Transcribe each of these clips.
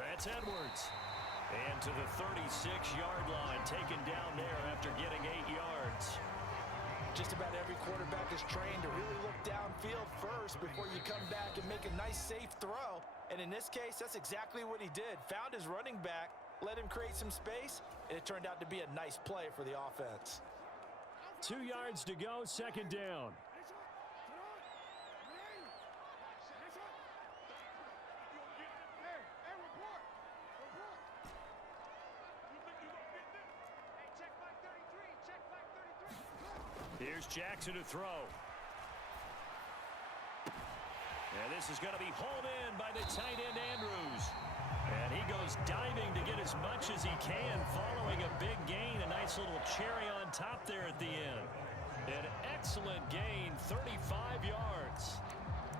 That's Edwards. And to the 36-yard line, taken down there after getting 8 yards. Just about every quarterback is trained to really look downfield first before you come back and make a nice, safe throw. And in this case, that's exactly what he did. Found his running back, let him create some space, and it turned out to be a nice play for the offense. 2 yards to go, second down. Here's Jackson to throw. And this is going to be hauled in by the tight end, Andrews. And he goes diving to get as much as he can following a big gain. A nice little cherry on top there at the end. An excellent gain, 35 yards.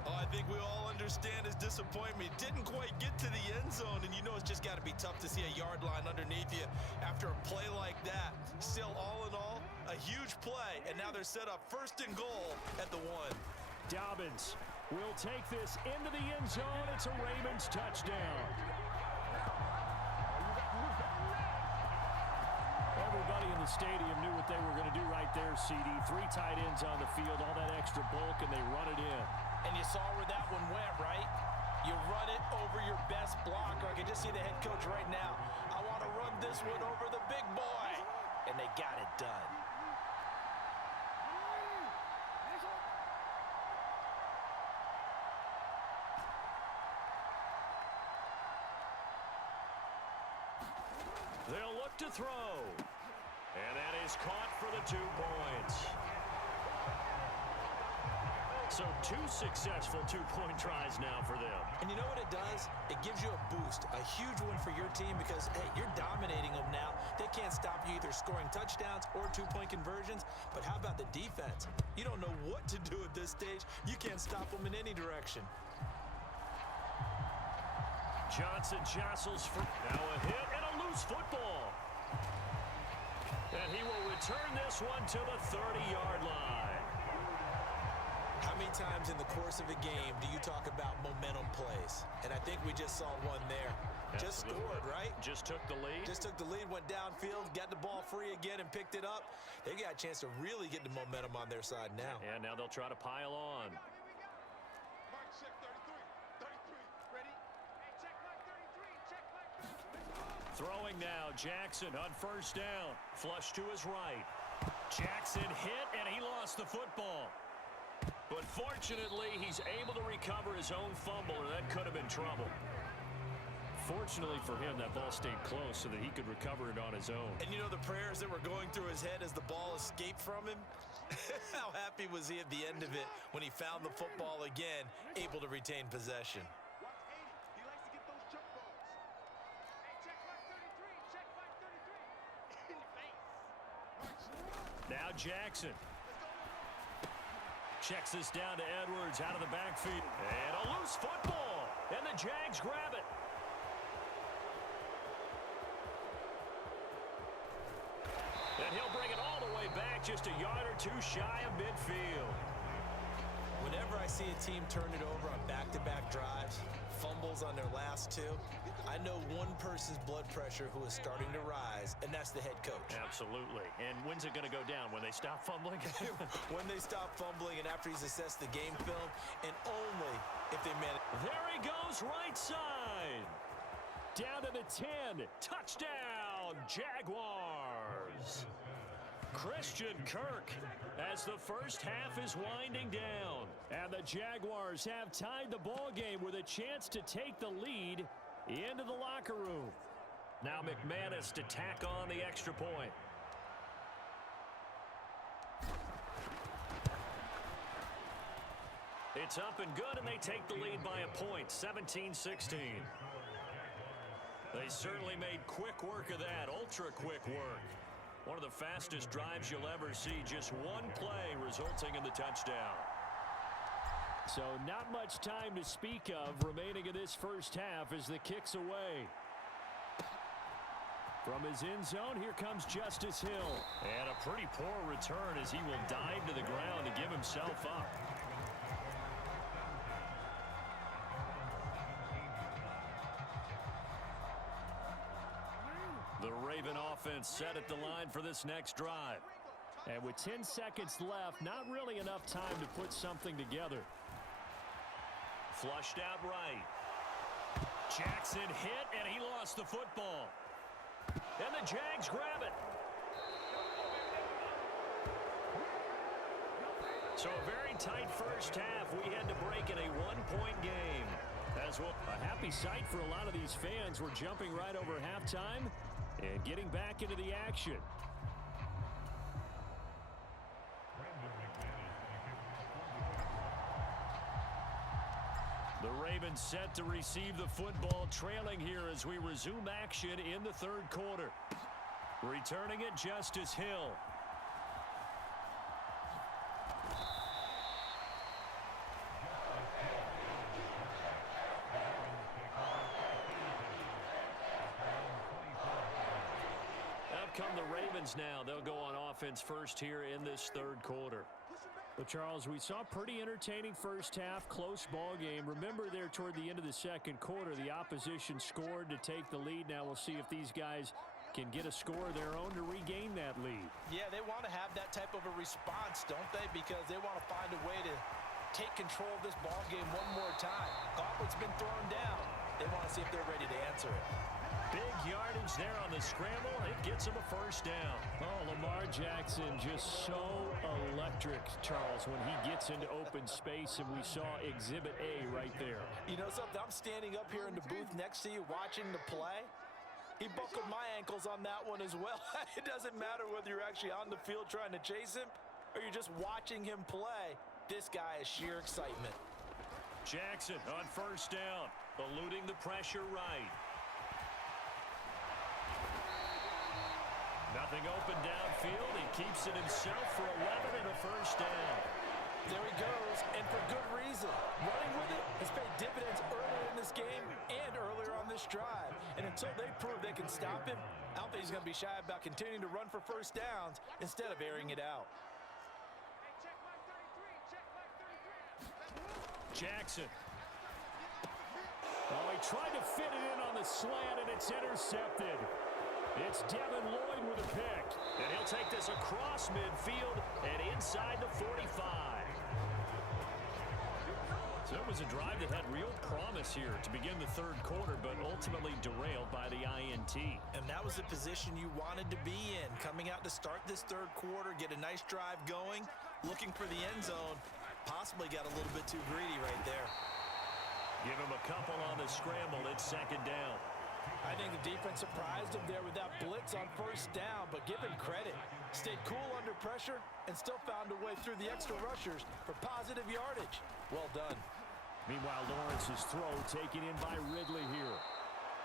Oh, I think we all understand his disappointment. Didn't quite get to the end zone, and you know it's just got to be tough to see a yard line underneath you after a play like that. Still, all in all, a huge play, and now they're set up first and goal at the 1. Dobbins will take this into the end zone. It's a Ravens touchdown. Everybody in the stadium knew what they were going to do right there, CD. 3 tight ends on the field, all that extra bulk, and they run it in. And you saw where that one went, right? You run it over your best blocker. I can just see the head coach right now. I want to run this one over the big boy. And they got it done. They'll look to throw. And that is caught for the 2 points. So 2 successful 2-point tries now for them. And you know what it does? It gives you a boost, a huge one for your team because, hey, you're dominating them now. They can't stop you either scoring touchdowns or 2-point conversions. But how about the defense? You don't know what to do at this stage. You can't stop them in any direction. Johnson jostles for now a hit and a loose football. And he will return this one to the 30-yard line. How many times in the course of a game do you talk about momentum plays? And I think we just saw one there. Absolutely. Just scored, right? Just took the lead. Just took the lead, went downfield, got the ball free again and picked it up. They got a chance to really get the momentum on their side now. And now they'll try to pile on. Throwing now, Jackson on first down. Flush to his right. Jackson hit, and he lost the football. But fortunately, he's able to recover his own fumble, or that could have been trouble. Fortunately for him, that ball stayed close so that he could recover it on his own. And you know the prayers that were going through his head as the ball escaped from him? How happy was he at the end of it when he found the football again, able to retain possession? Now Jackson. Checks this down to Edwards out of the backfield. And a loose football. And the Jags grab it. And he'll bring it all the way back just a yard or 2 shy of midfield. Whenever I see a team turn it over on back-to-back drives, fumbles on their last 2, I know one person's blood pressure who is starting to rise, and that's the head coach. Absolutely. And when's it going to go down? When they stop fumbling? When they stop fumbling and after he's assessed the game film, and only if they manage. There he goes, right side. Down to the 10. Touchdown, Jaguars. Christian Kirk as the first half is winding down. And the Jaguars have tied the ball game with a chance to take the lead into the locker room. Now McManus to tack on the extra point. It's up and good, and they take the lead by a point, 17-16. They certainly made quick work of that, ultra-quick work. One of the fastest drives you'll ever see, just one play resulting in the touchdown. So not much time to speak of remaining in this first half as the kick's away. From his end zone, here comes Justice Hill. And a pretty poor return as he will dive to the ground to give himself up. Raven offense set at the line for this next drive. And with 10 seconds left, not really enough time to put something together. Flushed out right. Jackson hit, and he lost the football. And the Jags grab it. So a very tight first half. We had to break in a one-point game. As well, a happy sight for a lot of these fans. We're jumping right over halftime and getting back into the action. The Ravens set to receive the football, trailing here as we resume action in the third quarter. Returning it, Justice Hill. Out come the Ravens now. They'll go on offense first here in this third quarter. Well, Charles, we saw a pretty entertaining first half, close ball game. Remember there toward the end of the second quarter, the opposition scored to take the lead. Now we'll see if these guys can get a score of their own to regain that lead. Yeah, they want to have that type of a response, don't they? Because they want to find a way to take control of this ball game one more time. Gauntlet's been thrown down. They want to see if they're ready to answer it. Big yardage there on the scramble. It gets him a first down. Oh, Lamar Jackson just so electric, Charles, when he gets into open space, and we saw Exhibit A right there. You know something? I'm standing up here in the booth next to you watching the play. He buckled my ankles on that one as well. It doesn't matter whether you're actually on the field trying to chase him or you're just watching him play. This guy is sheer excitement. Jackson on first down, eluding the pressure right. Nothing open downfield. He keeps it himself for 11 and a first down. There he goes, and for good reason. Running with it has paid dividends earlier in this game and earlier on this drive. And until they prove they can stop him, I don't think he's going to be shy about continuing to run for first downs instead of airing it out. Jackson. Oh, he tried to fit it in on the slant, and it's intercepted. It's Devin Lloyd with a pick. And he'll take this across midfield and inside the 45. So it was a drive that had real promise here to begin the third quarter, but ultimately derailed by the INT. And that was the position you wanted to be in. Coming out to start this third quarter, get a nice drive going, looking for the end zone. Possibly got a little bit too greedy right there. Give him a couple on the scramble. It's second down. I think the defense surprised him there with that blitz on first down, but give him credit. Stayed cool under pressure and still found a way through the extra rushers for positive yardage. Well done. Meanwhile, Lawrence's throw taken in by Ridley here.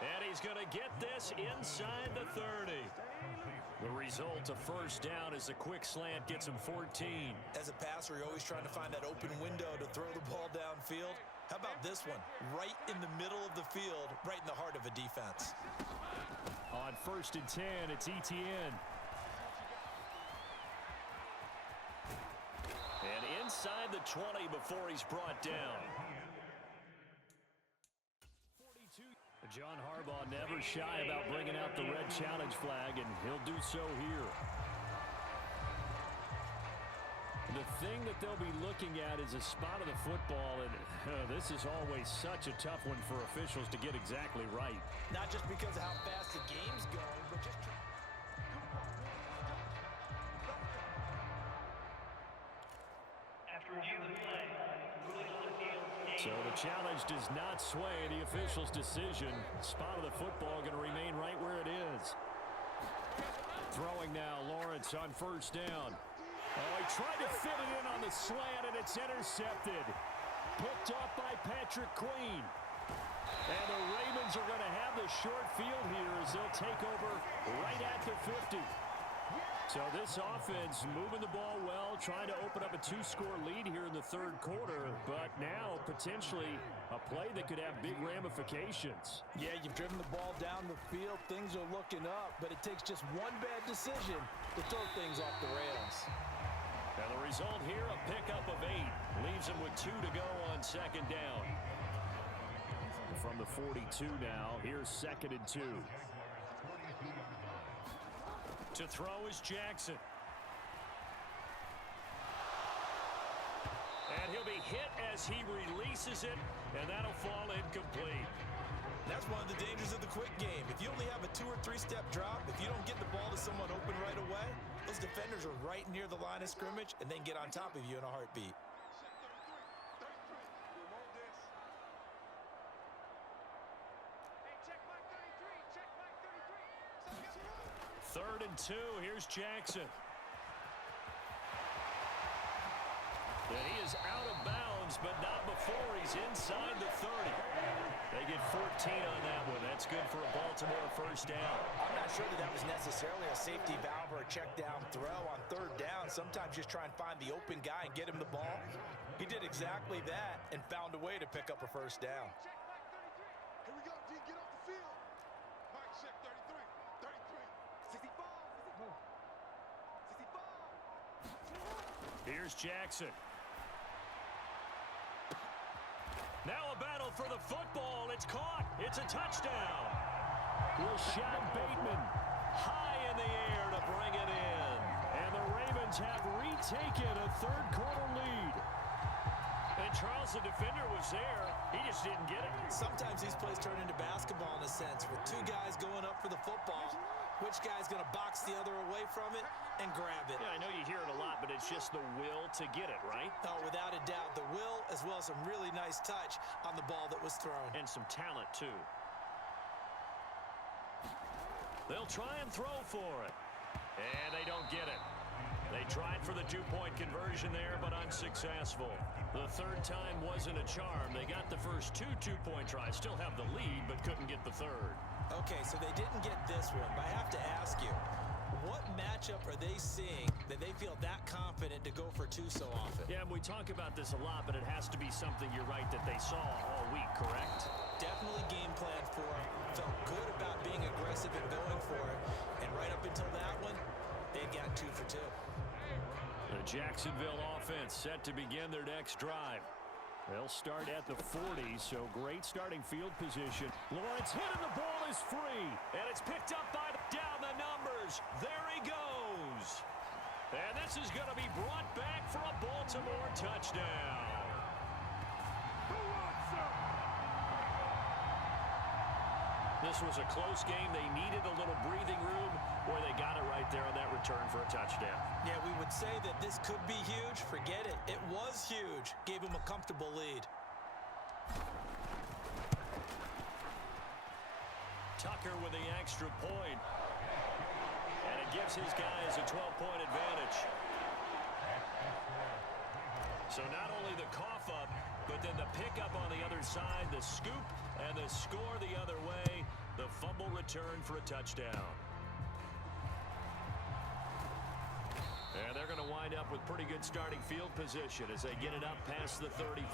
And he's going to get this inside the 30. The result, a first down as the quick slant gets him 14. As a passer, you're always trying to find that open window to throw the ball downfield. How about this one? Right in the middle of the field, right in the heart of a defense. On first and 10, it's Etienne. And inside the 20 before he's brought down. John Harbaugh never shy about bringing out the red challenge flag, and he'll do so here. The thing that they'll be looking at is a spot of the football, and this is always such a tough one for officials to get exactly right. Not just because of how fast the game's going, but just... So the challenge does not sway the official's decision. Spot of the football going to remain right where it is. Throwing now, Lawrence on first down. Oh, he tried to fit it in on the slant, and it's intercepted. Picked off by Patrick Queen. And the Ravens are going to have the short field here as they'll take over right at the 50. So this offense moving the ball well, trying to open up a two-score lead here in the third quarter, but now potentially a play that could have big ramifications. Yeah, you've driven the ball down the field. Things are looking up, but it takes just one bad decision to throw things off the rails. And the result here, a pickup of 8. Leaves him with 2 to go on second down. From the 42 now, here's second and 2. To throw is Jackson. And he'll be hit as he releases it, and that'll fall incomplete. That's one of the dangers of the quick game. If you only have a 2- or 3-step drop, if you don't get the ball to someone open right away, those defenders are right near the line of scrimmage and then get on top of you in a heartbeat. Third and 2. Here's Jackson. And he is out of bounds, but not before he's inside the 30. They get 14 on that one. That's good for a Baltimore first down. I'm not sure that was necessarily a safety valve or a check down throw on third down. Sometimes just try and find the open guy and get him the ball. He did exactly that and found a way to pick up a first down. Here we go, D, get off the field. Mike, check 33, 65. Here's Jackson. Now a battle for the football. It's caught. It's a touchdown. Rashad Bateman high in the air to bring it in. And the Ravens have retaken a third-quarter lead. And Charles, the defender, was there. He just didn't get it. Sometimes these plays turn into basketball in a sense, with two guys going up for the football. Which guy's going to box the other away from it and grab it? Yeah, I know you hear it a lot, but it's just the will to get it, right? Oh, without a doubt. The will, as well as some really nice touch on the ball that was thrown. And some talent, too. They'll try and throw for it. And they don't get it. They tried for the two-point conversion there, but unsuccessful. The third time wasn't a charm. They got the first two-point tries, still have the lead, but couldn't get the third. Okay, so they didn't get this one, but I have to ask you, what matchup are they seeing that they feel that confident to go for two so often? Yeah, we talk about this a lot, but it has to be something, you're right, that they saw all week, correct? Definitely game plan for it. Felt good about being aggressive and going for it. And right up until that one, they got 2 for 2. The Jacksonville offense set to begin their next drive. They'll start at the 40, so great starting field position. Lawrence hit and the ball is free. And it's picked up by down the numbers. There he goes. And this is going to be brought back for a Baltimore touchdown. This was a close game. They needed a little breathing room where they got it right there on that return for a touchdown. Yeah, we would say that this could be huge. Forget it. It was huge. Gave him a comfortable lead. Tucker with the extra point. And it gives his guys a 12-point advantage. So not only the cough up, but then the pickup on the other side, the scoop, and the score the other way. The fumble return for a touchdown. And they're going to wind up with pretty good starting field position as they get it up past the 35.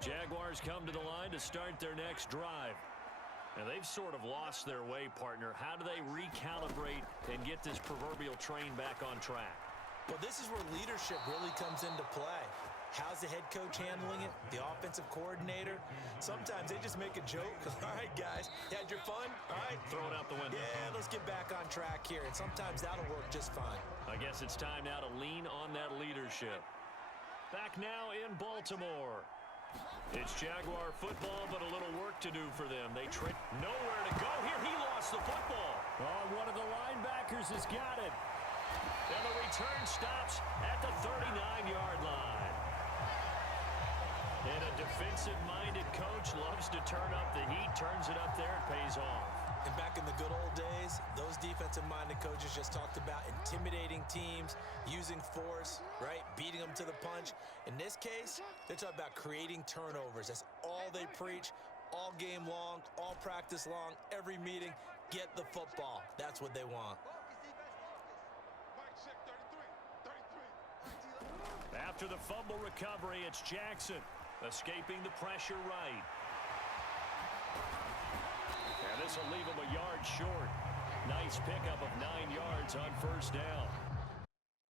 Jaguars come to the line to start their next drive. And they've sort of lost their way, partner. How do they recalibrate and get this proverbial train back on track? Well, this is where leadership really comes into play. How's the head coach handling it? The offensive coordinator? Sometimes they just make a joke. All right, guys, you had your fun? All right. Throw it out the window. Yeah, let's get back on track here. And sometimes that'll work just fine. I guess it's time now to lean on that leadership. Back now in Baltimore. It's Jaguar football, but a little work to do for them. They trick nowhere to go here. He lost the football. Oh, one of the linebackers has got it. And the return stops at the 39-yard line. And a defensive-minded coach loves to turn up the heat, turns it up there, it pays off. And back in the good old days, those defensive-minded coaches just talked about intimidating teams, using force, right, beating them to the punch. In this case, they're talking about creating turnovers. That's all they preach, all game long, all practice long, every meeting. Get the football. That's what they want. After the fumble recovery, it's Jackson escaping the pressure right. And this will leave him a yard short. Nice pickup of 9 yards on first down.